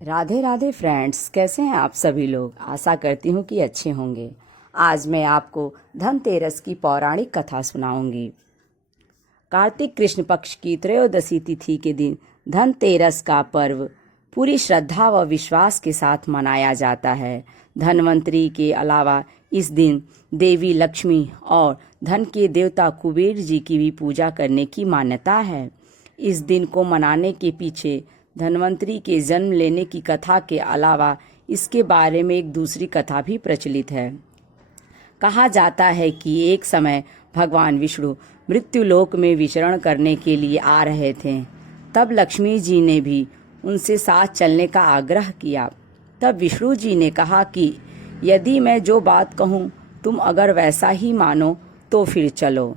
Radhe Radhe friends, कैसे हैं आप सभी लोग। आशा करती हूँ कि अच्छे होंगे। आज मैं आपको धनतेरस की पौराणिक कथा सुनाऊंगी। कार्तिक कृष्ण पक्ष की त्रयोदशी तिथि के दिन धनतेरस का पर्व पूरी श्रद्धा व विश्वास के साथ मनाया जाता है। धनवंतरी के अलावा इस दिन देवी लक्ष्मी और धन के देवता कुबेर जी की भी पूजा करने की मान्यता है। इस दिन को मनाने के पीछे धन्वंतरी के जन्म लेने की कथा के अलावा इसके बारे में एक दूसरी कथा भी प्रचलित है। कहा जाता है कि एक समय भगवान विष्णु मृत्युलोक में विचरण करने के लिए आ रहे थे। तब लक्ष्मी जी ने भी उनसे साथ चलने का आग्रह किया। तब विष्णु जी ने कहा कि यदि मैं जो बात कहूँ तुम अगर वैसा ही मानो तो फिर चलो।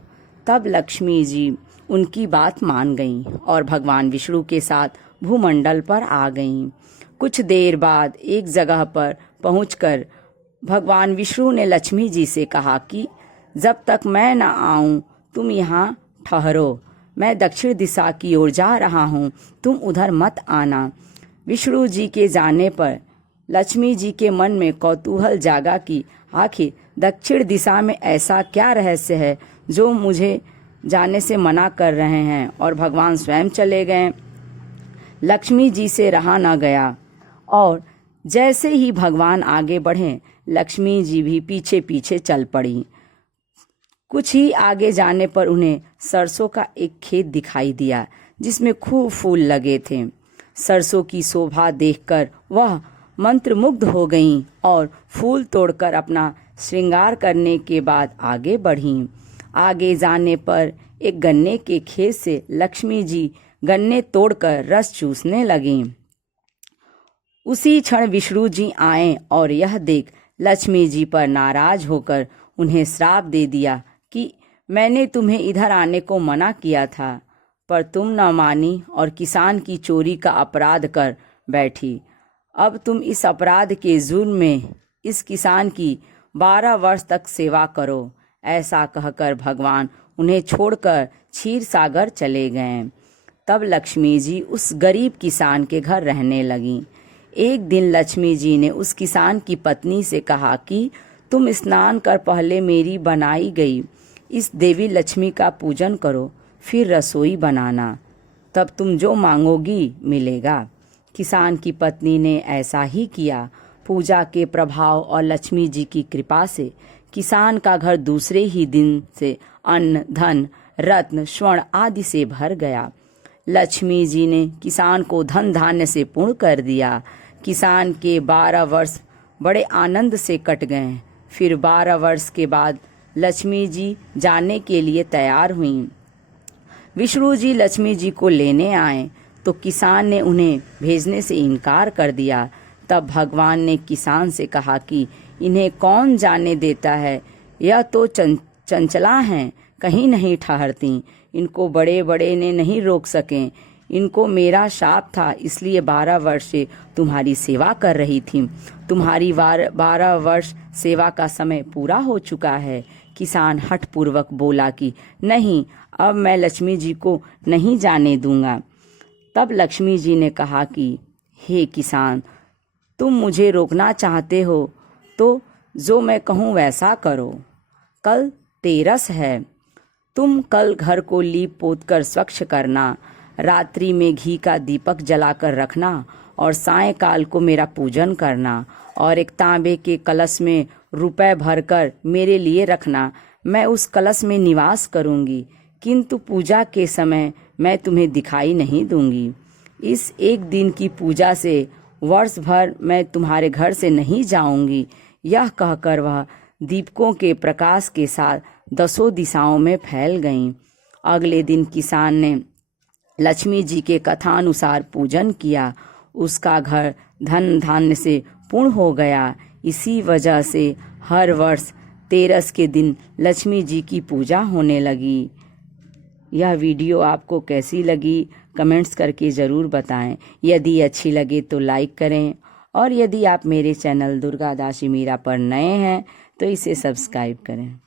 तब लक्ष्मी जी उनकी बात मान गईं और भगवान विष्णु के साथ भूमंडल पर आ गईं। कुछ देर बाद एक जगह पर पहुंचकर भगवान विष्णु ने लक्ष्मी जी से कहा कि जब तक मैं न आऊं तुम यहाँ ठहरो। मैं दक्षिण दिशा की ओर जा रहा हूँ, तुम उधर मत आना। विष्णु जी के जाने पर लक्ष्मी जी के मन में कौतूहल जागा कि आखिर दक्षिण दिशा में ऐसा क्या रहस्य है जो मुझे जाने से मना कर रहे हैं, और भगवान स्वयं चले गए। लक्ष्मी जी से रहा न गया और जैसे ही भगवान आगे बढ़े लक्ष्मी जी भी पीछे पीछे चल पड़ी। कुछ ही आगे जाने पर उन्हें सरसों का एक खेत दिखाई दिया जिसमें खूब फूल लगे थे। सरसों की शोभा देखकर वह मंत्रमुग्ध हो गईं और फूल तोड़कर अपना श्रृंगार करने के बाद आगे बढ़ीं। आगे जाने पर एक गन्ने के खेत से लक्ष्मी जी गन्ने तोड़कर रस चूसने लगीं। उसी क्षण विष्णु जी आए और यह देख लक्ष्मी जी पर नाराज होकर उन्हें श्राप दे दिया कि मैंने तुम्हें इधर आने को मना किया था, पर तुम न मानी और किसान की चोरी का अपराध कर बैठी। अब तुम इस अपराध के जुर्म में इस किसान की 12 वर्ष तक सेवा करो। ऐसा कहकर भगवान उन्हें छोड़कर क्षीर सागर चले गए। तब लक्ष्मी जी उस गरीब किसान के घर रहने लगीं। एक दिन लक्ष्मी जी ने उस किसान की पत्नी से कहा कि तुम स्नान कर पहले मेरी बनाई गई इस देवी लक्ष्मी का पूजन करो, फिर रसोई बनाना, तब तुम जो मांगोगी मिलेगा। किसान की पत्नी ने ऐसा ही किया। पूजा के प्रभाव और लक्ष्मी जी की कृपा से किसान का घर दूसरे ही दिन से अन्न, धन, रत्न, स्वर्ण आदि से भर गया। लक्ष्मी जी ने किसान को धन धान्य से पूर्ण कर दिया। किसान के 12 वर्ष बड़े आनंद से कट गए। फिर 12 वर्ष के बाद लक्ष्मी जी जाने के लिए तैयार हुईं। विष्णु जी लक्ष्मी जी को लेने आए तो किसान ने उन्हें भेजने से इनकार कर दिया। तब भगवान ने किसान से कहा कि इन्हें कौन जाने देता है, यह तो चंचला हैं, कहीं नहीं ठहरती। इनको बड़े बड़े ने नहीं रोक सके। इनको मेरा शाप था, इसलिए 12 वर्ष से तुम्हारी सेवा कर रही थी। तुम्हारी 12 वर्ष सेवा का समय पूरा हो चुका है। किसान हठपूर्वक बोला कि नहीं, अब मैं लक्ष्मी जी को नहीं जाने दूंगा। तब लक्ष्मी जी ने कहा कि हे किसान, तुम मुझे रोकना चाहते हो तो जो मैं कहूँ वैसा करो। कल तेरस है, तुम कल घर को लीप पोत कर स्वच्छ करना, रात्रि में घी का दीपक जलाकर रखना और सायंकाल को मेरा पूजन करना, और एक तांबे के कलश में रुपए भरकर मेरे लिए रखना। मैं उस कलश में निवास करूंगी, किंतु पूजा के समय मैं तुम्हें दिखाई नहीं दूंगी। इस एक दिन की पूजा से वर्ष भर मैं तुम्हारे घर से नहीं जाऊंगी। यह कहकर वह दीपकों के प्रकाश के साथ 10 दिशाओं में फैल गईं। अगले दिन किसान ने लक्ष्मी जी के कथानुसार पूजन किया। उसका घर धन धान्य से पूर्ण हो गया। इसी वजह से हर वर्ष तेरस के दिन लक्ष्मी जी की पूजा होने लगी। यह वीडियो आपको कैसी लगी कमेंट्स करके ज़रूर बताएं। यदि अच्छी लगे तो लाइक करें, और यदि आप मेरे चैनल दुर्गा दासी मीरा पर नए हैं तो इसे सब्सक्राइब करें।